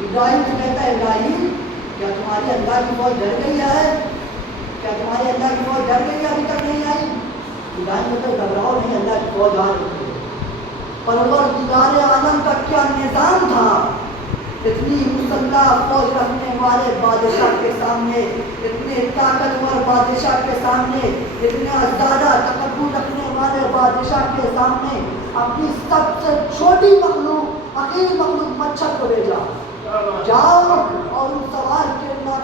ابراہیم سے کہتا ہے ابراہیم کیا تمہاری اللہ کی فوج ڈر گئی ہے؟ کیا تمہاری اللہ کی فوج ڈر گئی ہے؟ ابھی تک نہیں آئی؟ ابراہیم کہتا ہے گھبراؤ نہیں، اللہ کی فوج آ رہی ہے۔ پروردگار عالم کا کیا نظام تھا، اتنی مسلح فوج رکھنے والے بادشاہ کے سامنے، اتنے طاقتور بادشاہ کے سامنے، اتنا زیادہ تکبر رکھنے والے بادشاہ کے سامنے اپنی سب سے چھوٹی مخلوق، حقیر مخلوق مچھر کو بھیجا، جاؤ اور ان سوار کے ناک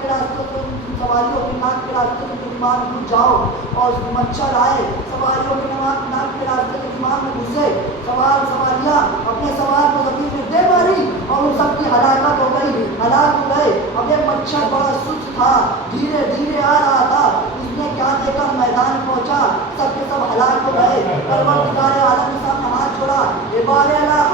کے راستے سے، ان سواریوں کے ناک کے راستے سے ایمان گھس جاؤ، اور مچھر آئے سواریوں کے ناک کے راستے سے ایمان میں گھسے، سواریاں اپنے سوار کو زمین میں دے ماری اور ان سب کی ہلاکت ہو گئی، ہلاک ہو گئے۔ اب یہ مچھر بڑا سست تھا، دھیرے دھیرے آ رہا تھا، اس نے کیا دیکھا، میدان پہنچا، سب کے سب ہلاک ہو گئے۔ پروردگار عالم کے سامنے ہاتھ چھوڑا، عبارے اللہ،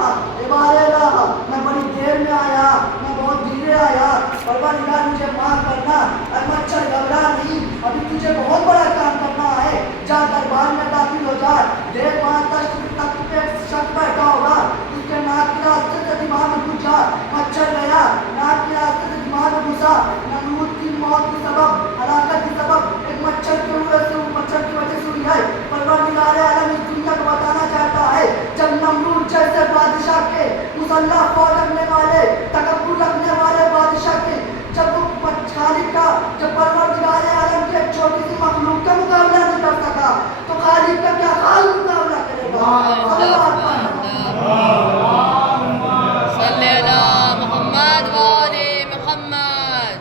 میں بڑی دیر میں آیا، میں بہت دھیرے آیا، پروردگار مجھے معاف کرنا۔ اے مچھر گھبرا نہیں، ابھی تجھے بہت بڑا کام کرنا ہے، جا دربار میں داخل ہو جا، دیکھ وہاں تخت پہ شخص بیٹھا ہوگا، اس کے ناک کے راستے سے دماغ میں گھسا، مچھر گیا، ناک کے راستے سے دماغ میں گھسا، نمرود کی موت کی سبب، ہلاکت کی سبب ایک مچھر کی وجہ سے ہوئی ہے۔ پروردگار عالم اس دنیا کو بتانا چاہتا ہے، جب نمرود جیسے بادشاہ کے، مسلح فوج رکھنے والے، تکبر رکھنے والے بادشاہ کے، جب وہ خالق کا، جب پروردگار عالم کے ایک چھوٹی سی مخلوق کا مقابلہ نہیں کر سکا، تو خالق کا کیا حال مقابلہ کرے گا؟ صلی اللہ محمد و آل محمد۔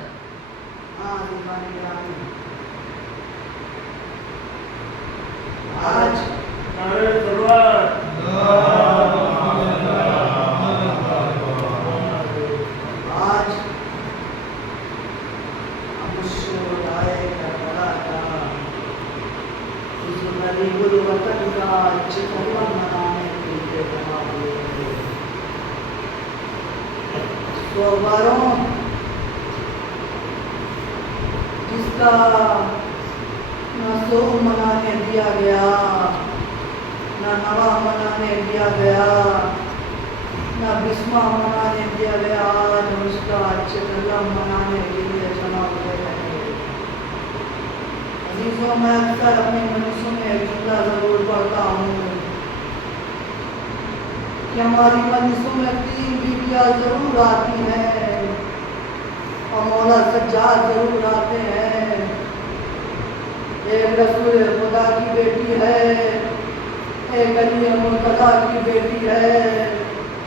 آج جس کا نہ سوگ منانے دیا گیا، نہ نواح منانے دیا گیا، نہ بسما منانے دیا گیا، آج اس کا چکلم منانے کے لیے جمع ہوئے ہیں۔ عزیزوں، میں اکثر اپنے مجلسوں میں ایک جملہ ضرور پڑھتا ہوں کہ ہماری مجلسوں میں 3 بیویاں ضرور آتی ہیں اور مولا سجاد ضرور آتے ہیں۔ ایک رسول خدا کی بیٹی ہے، ایک علی مرتضیٰ کی بیٹی ہے،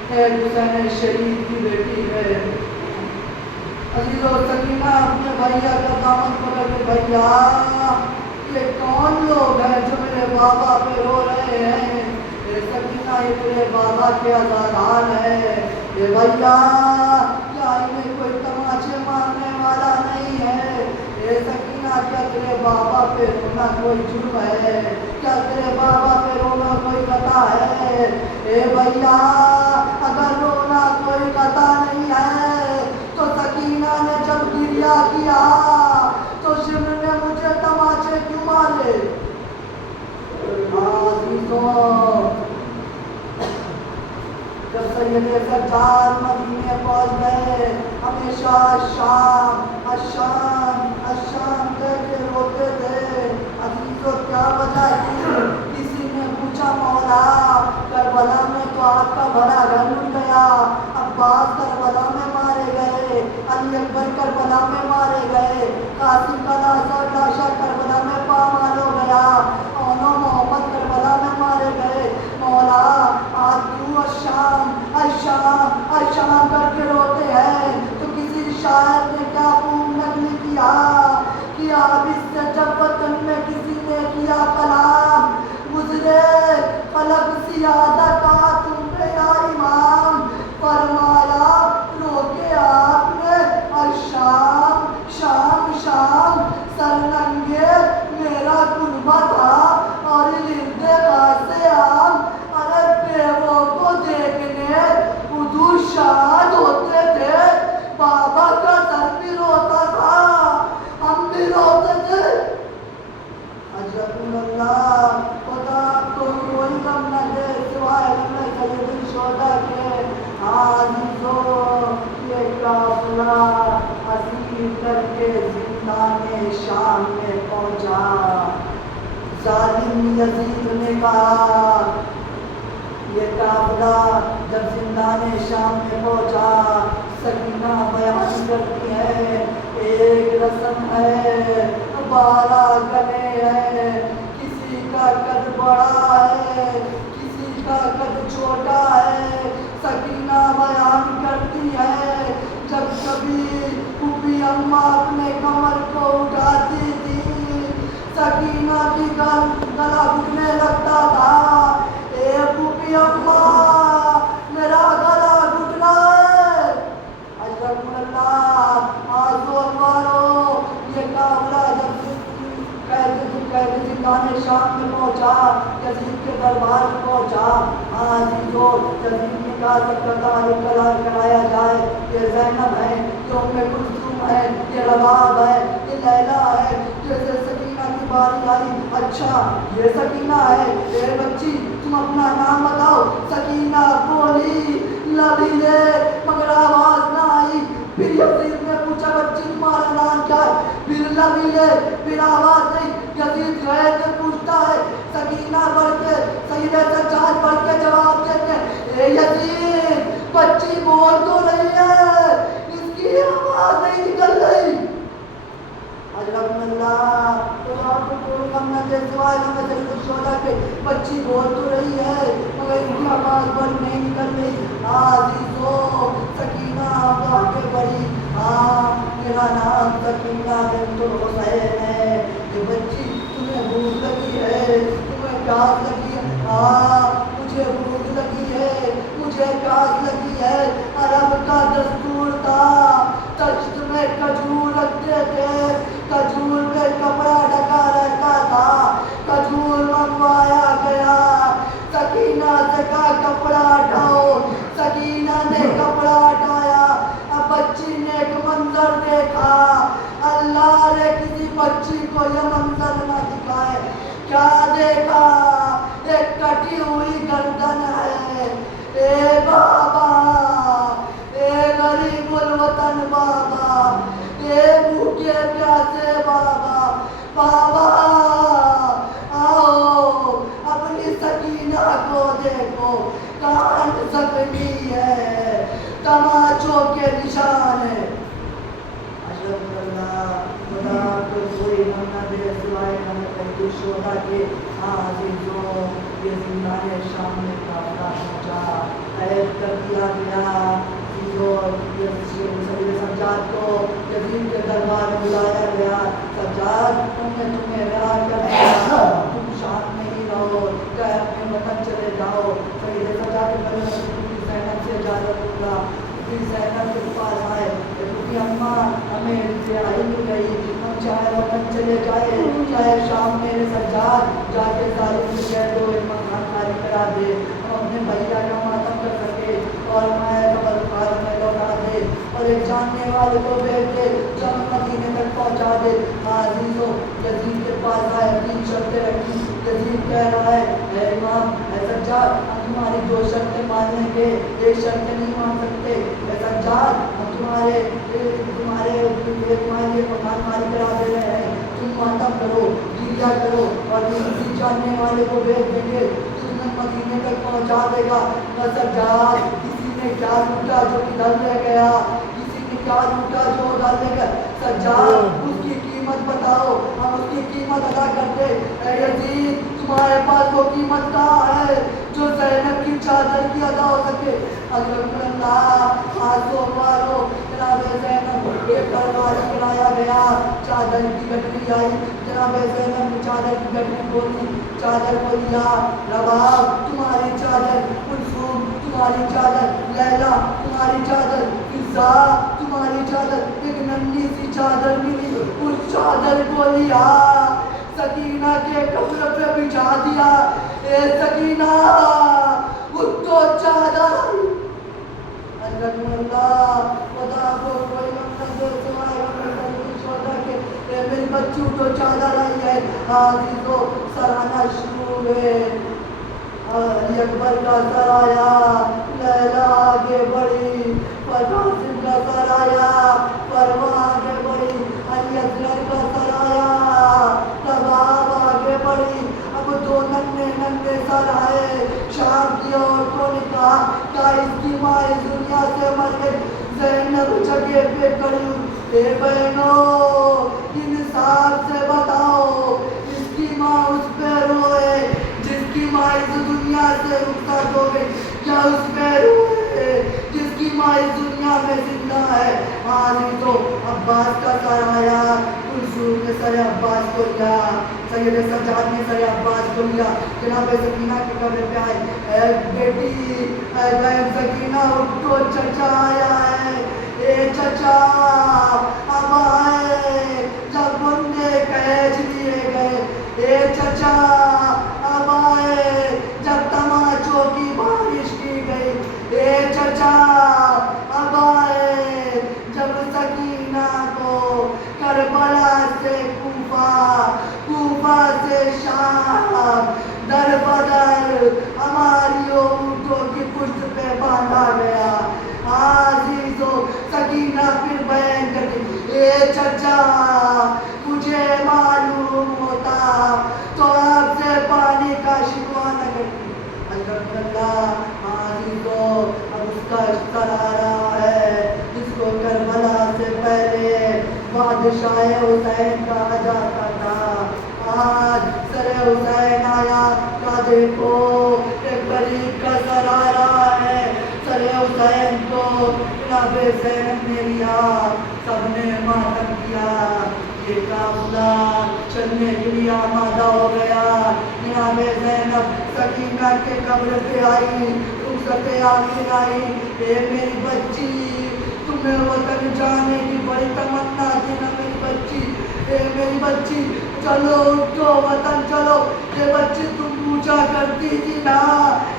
ایک حسین شریف کی بیٹی ہے۔ عزیزو، سکینہ اپنے بھیا کا دامن پکڑ کے، بھیا یہ کون لوگ ہیں جو میرے بابا پہ رو رہے ہیں؟ سکینہ، یہ تیرے بابا کے عزادار ہے۔ یہ بھیا کیا انہیں کوئی تماچے مارنے والا نہیں ہے؟ اے سکینہ، کیا تیرے بابا پہ رونا کوئی جرم ہے؟ کیا تیرے بابا پہ رونا کوئی خطا ہے؟ اے بھیا، اگر رونا کوئی خطا نہیں ہے تو سکینہ نے جب گریہ کیا تو شمر نے مجھے تماچے کیوں مارے؟ جب سید سجاد مدینے پہنچ گئے، ہمیشہ الشام کہہ کے روتے تھے۔ عزیزو، کیا وجہ تھی؟ کسی نے پوچھا، مولا کربلا میں تو آپ کا بڑا گھر لٹ گیا، عباس کربلا میں مارے گئے، علی اکبر کربلا میں مارے گئے، قاسم کا لاشا کربلا میں پامال ہو گیا، محمد کربلا میں مارے گئے، مولا آج کیوں الشام کر کے روتے ہیں؟ تو کسی شاعر نے کیا خوب نقل کیا کہ اب اس سے جب وطن میں کسی نے کیا کلام، گزرے فلک سیادہ کا تم پہ یا امام، فرمایا رو کے آپ نے الشام، شام شام، سرننگے میرا کنبہ تھا اور لردے سے زندان شام میں پہنچا. سکینہ بیان کرتی ہے ایک رسم ہے 12 گلے ہیں. کسی کا قد بڑا ہے کسی کا قد چھوٹا ہے. سکینہ بیان کرتی ہے جب کبھی پھوپھی اماں اپنے کمر کو اٹھاتی تھی سکینہ کی گلا گھٹنے لگتا تھا. اے پھوپھی اماں میرا گلا گھٹ رہا ہے. اجرکم اللہ آنسو انوارو یہ قافلہ جب قید زندان شام میں پہنچا یزید کے دربار میں پہنچا. عزیزو یزید نے کہا سب کا تعلق کرایا جائے. یہ زینب ہے یہ ام کلثوم ہے یہ رباب ہے یہ لیلا ہے. جیسے سکینہ کی باری آئی اچھا یہ سکینہ ہے اے بچی تم اپنا نام بتاؤ. سکینہ بولی لبیلے مگر آواز نہ آئی. پھر یزید نے پوچھا بچی تمہارا نام کیا ہے. پھر لبیلے پھر آواز نہیں. یزید غیر سے پوچھتا ہے سکینہ بڑھ کے سید سجاد بڑھ کے جواب دیتے ہیں اے یزید بچی بول تو رہی ہے اس کی آواز نہیں نکل رہی. اجرکم اللہ تو آپ کو کوئی کم نہ دے سوائے ہمیں سے خوش ہو جا کے بچی بول تو رہی ہے مگر ان کی آواز بڑھ نہیں نکل رہی. عزیزو سکینہ آگے بڑھی. میرا نام سکینہ بنت الحسین ہے. یہ بچی تمہیں بھوک لگی ہے تمہیں پیاس لگی ہے. مجھے بھوک لگی ہے مجھے پیاس لگی ہے. عرب کا دستور تھا تشت میں کھجور رکھتے تھے کھجور پہ کپڑا ڈھکا رہتا تھا. کھجور منگوایا گیا. سکینہ سے کہا کپڑا ہٹاؤ. سکینہ نے کپڑا ہٹایا. اب بچی نے ایک منظر دیکھا. اللہ نے کسی بچی کو یہ منظر نہ دکھائے. کیا دیکھا ایک کٹی ہوئی گردن ہے. اے بابا اے غریب الوطن بابا اے بھوکے پیاسے بابا. بابا آؤ اپنی سکینہ کو دیکھو کان زخمی ہے تماچوں کے نشان ہے. اشرف اللہ خدا کو کوئی نہ دے سوائے ہمیں کہیں شہدا کے. عزیزوں یہ زندان شام میں قافلہ پہنچا قید کر دیا گیا. سید سجاد کو یزید کے دربار میں بلایا گیا. سجاد ہم نے تمہیں رہا کر دیا تم شام میں ہی رہو کہ اپنے وطن چلے جاؤ. سید سجاد نے زینب سے اجازت لیا. پھر زینب کے پاس آئے کہ اماں ہمیں رہائی مل گئی ہم چاہے وطن چلے جائے چاہے شام میرے سجاد جا کے ظالم سے کہہ دو ایک مکان خالی کرا دے ہم اپنے بھیا کا ماتم کر سکے اور میں قبر میں لوٹا دے اور ایک جاننے والے کو بھیج دے جو ہم مدینے تک پہنچا دے. عزیزو یزید کے پاس آئے 3 شرطیں رکھی. یزید کہہ رہا ہے اے امام اے سجاد ہم تمہاری 2 شرطیں مان لیں گے 1 شرط نہیں مان سکتے. اے سجاد ہم تمہارے لیے مکان خالی کرا دے رہے ہیں تم ماتم کرو گریا کرو اور کسی جاننے والے کو بھیج دیں گے تمہیں مدینے تک پہنچا دے گا. سجاد کسی نے کیا لوٹا جو کدھر لے گیا کسی نے کیا لوٹا جو ادھر لے گیا. سجاد اس کی قیمت بتاؤ ہم اس کی قیمت ادا کرتے. اے یزید تمہارے پاس وہ قیمت کہاں ہے جو زینب کی چادر کی ادا ہو سکے. اکرم اللہ آنسو مارو جناب زینب کے دربار کرایا گیا. چادر کی گٹری آئی جناب زینب نے چادر کی گٹری کھولی چادر کو لیا. رباب تمہاری چادر. کلثوم تمہاری چادر. لیلا تمہاری چادر. فضا تمہاری چادر. ایک ننھی سی چادر ملی اس چادر کو لیا سکینہ کے کمر پہ بچھا دیا. اے سکینہ اٹھو چادر. اجرکم اللہ خدا کو کوئی مقصد دے سوائے کہ میری بچی اٹھو چادر آئی ہے. عزیزو سرانا شروع ہوئے. علی اکبر کا سر آیا لیلا آگے بڑھی. قاسم کا سر آیا پروان آگے بڑھی. علی اصغر کا سر آیا رباب آگے بڑھی. اب 2 ننھے سر آئے. شام کی عورتوں نے کہا اس کی ماں اس دنیا سے مر گئی، زینب جگہ پہ کھڑی، اے بہنوں انصاف سے بتاؤ، اس کی ماں اس پہ روئے جس کی ماں اس دنیا سے رخصت ہو گئی، یا اس پہ روئے جس کی ماں اس دنیا میں زندہ ہے؟ عزیزو عباس کا سر آیا، کلثوم نے سر عباس کو لیا، سید سجاد نے سر عباس کو لیا، جناب سکینہ کی قبر پہ آئے، اے بیٹی اے بہن سکینہ اٹھو، چچا آیا ہے، اے چچا اب آئے، جب بندے کھینچ لیے گئے، اے چچا اب آئے، جب تماچوں کی بارش کی گئی، اے چچا اب آئے، جب سکینہ کو کربلا سے کوفہ، کوفہ سے شام، در بدر ہماری اونٹوں کی پشت پہ باندھا گیا۔ عزیزو سکینہ پھر بیان کرتی، اے چچا مجھے معلوم ہوتا تو آپ سے پانی کا شکوہ نہ کرتی۔ حضرت اللہ عزیزو اب اس کا اشتر آ رہا ہے جس کو کربلا سے پہلے بادشاہ حسین کہا جاتا تھا، آج سر حسین آیا، کہا دیکھو ایک غریب کا سر آ رہا ہے، سر حسین کو جناب زینب نے لیا، سب نے ماتم کیا، یہ قافلہ چلنے کے لیے آمادہ ہو گیا، جناب زینب سکینہ کے قبر پہ آئی، رخصت آخر آئی، اے میری بچی تمہیں وطن جانے کی بڑی تمنا تھی نا میری بچی، اے میری بچی چلو اٹھو وطن چلو، اے بچی تم پوچھا کرتی تھی نا،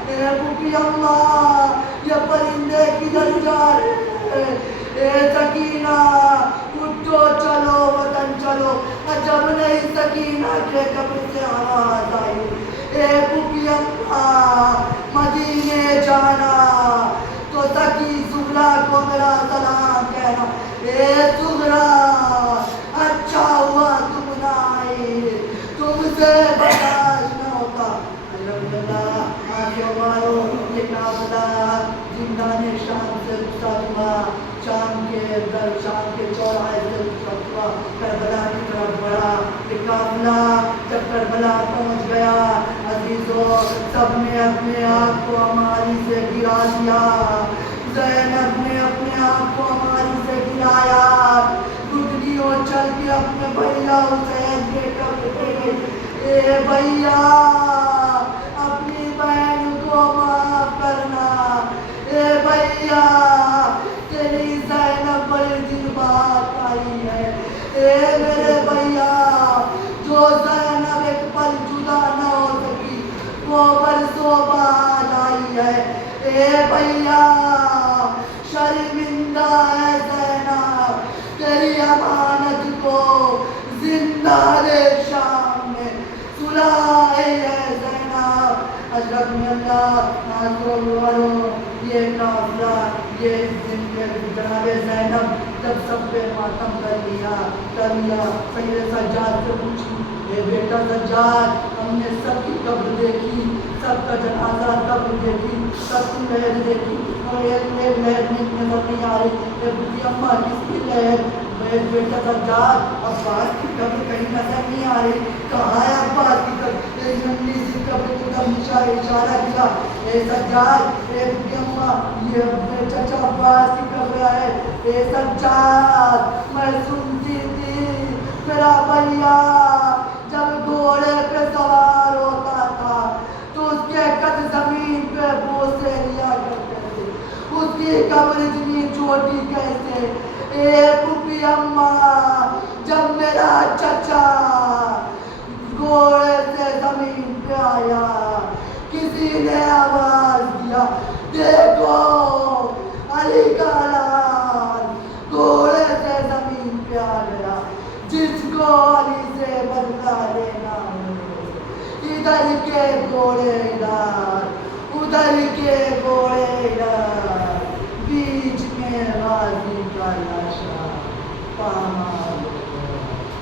اے پھوپھی اماں یہ پرندے کدھر جا رہے ہیں، اے سکینہ اٹھو چلو وطن چلو، جب نہیں سکینہ کے قبر سے آواز آئی، اے پھوپھی اماں مدینے جانا تو سکی زغرا کو میرا سلام کہنا، اے زغرا اچھا ہوا تم نہ آئی، تم سے برداشت نہ ہوتا۔ الحمدللہ آگے والو یہ قافلہ زندان شام سے رخصت ہوا، شام کے چوراہے سے رخصت ہوا، کربلا کی طرف بڑھا، یہ قافلہ جب کربلا پہنچ گیا، عزیزو سب نے اپنے آپ کو ہماری سے گرا دیا، زینب نے اپنے آپ کو ہماری سے گرایا، گھٹنیوں چل کے اپنے بھیا حسین کے قبر پہ گئی، اے بھیا اپنی بہن کو معاف کرنا، اے بھیا تیری زینب بڑی دن بعد آئی ہے، اے میرے بھیا جو زینب ایک پل جدا نہ ہو سکی وہ برسوں بعد آئی ہے، اے بھیا شرمندہ ہے زینب، تیری امانت کو زندہ شام میں سلائے ہے زینب۔ حضرت اللہ ناظروں والوں یہ قافلہ یہ جناب زینب جب سب پہ ماتم کر لیا سید سجاد سے پوچھی، اے بیٹا سجاد ہم نے سب کی قبر دیکھی، سب کا جنازہ قبر دیکھی، سب کی لہر دیکھی اور ایک لہر نظر نہیں آ رہی، اے بڑی اماں کس کی لہر؟ بیٹا سجاد عباس کی قبر کہیں نظر نہیں آ رہی، کہاں ہے عباس کی قبر؟ ایک ننھی سی قبر کو اشارہ کیا، اے سجاد اے بڑی اماں یہ چچا عباس کی قبر ہے، اے سجاد میں سنتی تھی میرا بھیا جب گھوڑے پہ سوار ہوتا تھا تو اس کے قد زمین پہ بوسے لیا کرتے تھے، اس کی قبر اتنی چھوٹی کیسے؟ اے پھوپھی اماں جب میرا چچا گھوڑے سے زمین پہ آیا کسی نے آواز دیا، دیکھو علی کا لال گھوڑے سے زمین پہ آ گیا، جس کو علی سے بدلہ لینا ہو، ادھر کے گھوڑے ادھر، ادھر کے گھوڑے ادھر، بیچ میں غازی